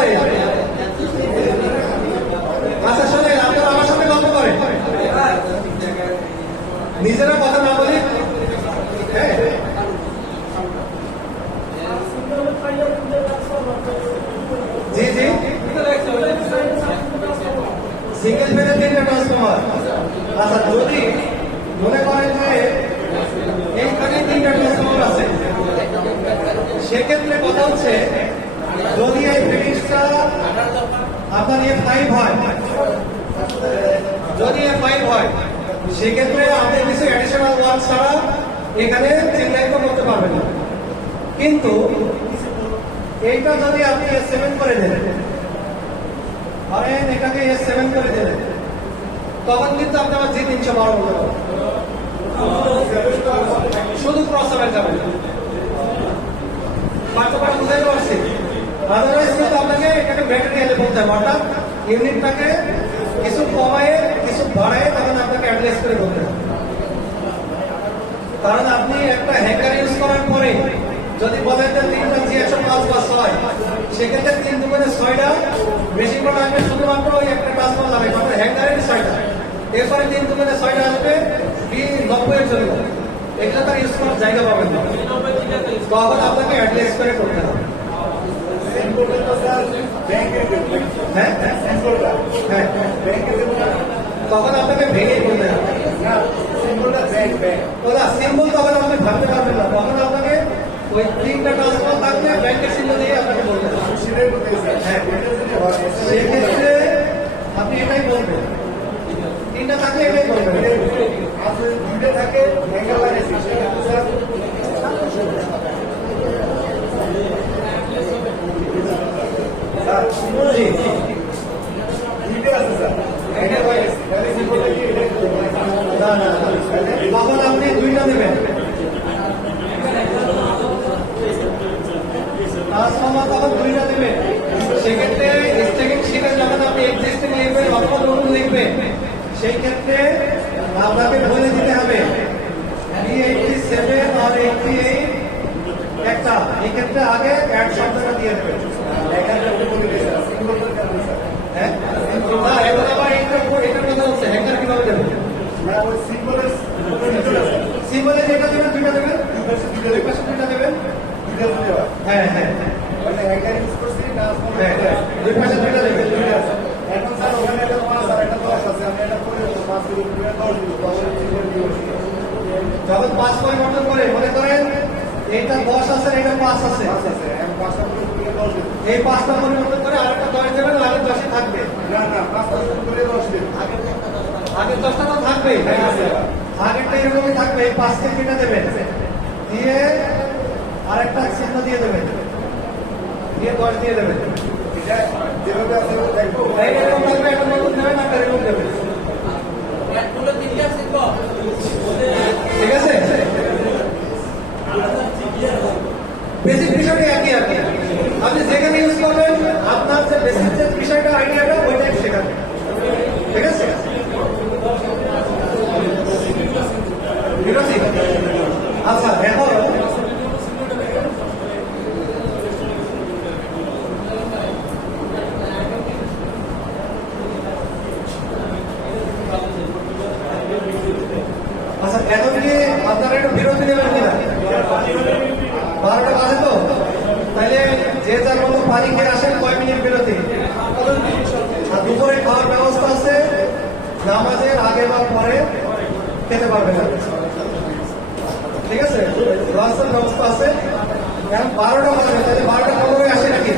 করে? আচ্ছা শোনেন, আপনারা আমার সাথে গল্প করেন, নিজেরা কথা না বলি। হ্যাঁ, জি জি, সিঙ্গেল ফেজের 3টা ট্রান্সফরমার। আচ্ছা, যদি মনে করেন যে এইখানে 3টা ট্রান্সফরমার আছে, সেক্ষেত্রে কথা হচ্ছে যদি এই ফিটিংসটা আপনার F5 হয়, যদি F5 হয়, সেক্ষেত্রে আপনি কিছু অ্যাডিশনাল ওয়ার্ক ছাড়া এখানে 3 লাইন করতে পারবেন না। কিন্তু এইটা যদি আপনি S7 করে দেন, ধরেন এটাকে S7 করে দিলেন, তখন কিন্তু আপনি আমার G312 বলতে পারবেন, শুধু ক্রস ওভার যাবে। পার্থক্য বুঝাইতে পারছি? আদারওয়াইজ কিন্তু আপনাকে এটাকে ম্যাটেরিয়ালে বলতে হবে, অর্থাৎ ইউনিটটাকে কিছু কমায়ে কিছু বাড়ায় তখন আপনাকে অ্যাড্রেস করে বলতে হবে। কারণ আপনি একটা হ্যাঙ্গার ইউজ করার পরে যদি বলেন যে 3টা G105 বা 6, সেক্ষেত্রে 3 দুগুণে 6টা মেশিন কোড আসবে, শুধুমাত্র ওই একটা ট্রান্সফার লাগবে, মানে হ্যাঙ্গারের 6টা। এরপরে 3 দুগুণে 6টা আসবে B90 এর জন্য, এগুলো তার ইউজ করার জায়গা পাবেন না, তখন আপনাকে অ্যাড্রেস করে করতে হবে। হ্যাঁ হ্যাঁ, তখন আপনাকে ভেঙে করতে হবে। ওরা সিম্বল তখন আপনি ভাবতে পারবেন না, তখন আপনাকে ওই 3টা ট্রান্সফার থাকলে ব্যাংকের সিম্বল দিয়ে আপনাকে বলতে হবে। হ্যাঁ, সেক্ষেত্রে আপনি এটাই বলবেন, 3টা থাকলে এটাই বলবেন। থাকে তখন আপনি 2টা দেবেন, ট্রান্সফরমার তখন 2টা দেবেন। সেক্ষেত্রে স্টেকিং শিটে যখন আপনি এক্সিস্টিং লিখবেন অথবা নতুন লিখবেন, সেই ক্ষেত্রে আপনাকে বলে দিতে হবে B87 আর 88 একটা, এই ক্ষেত্রে আগে অ্যাড শব্দটা দিয়ে দেবেন। হ্যাঁ, না এখন আবার এটার কথা হচ্ছে হ্যাঙ্গার কিভাবে দেবেন? সিম্বলে যেটা দেবেন 2টা দেবেন, 2টা দেবেন। হ্যাঁ হ্যাঁ, মানে হ্যাঙ্গার ইউজ করছি না, হ্যাঁ 2 পাশে 2টা দেবেন। এখন স্যার ওখানে একটা পাস আর একটা 10 আছে, আমি এটা করে 5 করে 10 দিব, যখন 5 পরিবর্তন করে মনে করেন এইটা 10 আছে, এটা 5 আছে, আমি 5টা করে 10 দেব, এই 5টা পরিবর্তন করে আরেকটা 10 দেবেন, আগে 10 থাকবে না, না 5টা করে 10 দেব, আগে 10টা তো থাকবে, আগেরটা এরকমই থাকবে। এই 5 কে কেটে দেবেন, দিয়ে আরেকটা চিহ্ন দিয়ে দেবেন, দিয়ে 10 দিয়ে দেবেন। এটা যেভাবে আছে দেখো, এরকম থাকবে, একটা নতুন দেবেন, একটা এরকম দেবেন, ঠিক আছে? বেসিক বিষয়টা একই আর কি, আপনি যেখানে ইউজ করবেন আপনার যে বেসিক যে বিষয়টা আইডিয়াটা ওইটাই শেখাবেন, ঠিক আছে? আচ্ছা, এখন এখন কি আপনারা একটু বিরতি নেবেন কিনা? 12টা বাজে তো, তাহলে যে যার মতো পানি খেয়ে আসেন, 5 মিনিট বিরতি। আর দুপুরে খাওয়ার ব্যবস্থা আছে, নামাজের আগে বা পরে খেতে পারবেন না, ঠিক আছে? লাঞ্চের ব্যবস্থা আছে। এখন 12টা বাজে, তাহলে 12টা 15 আসে নাকি?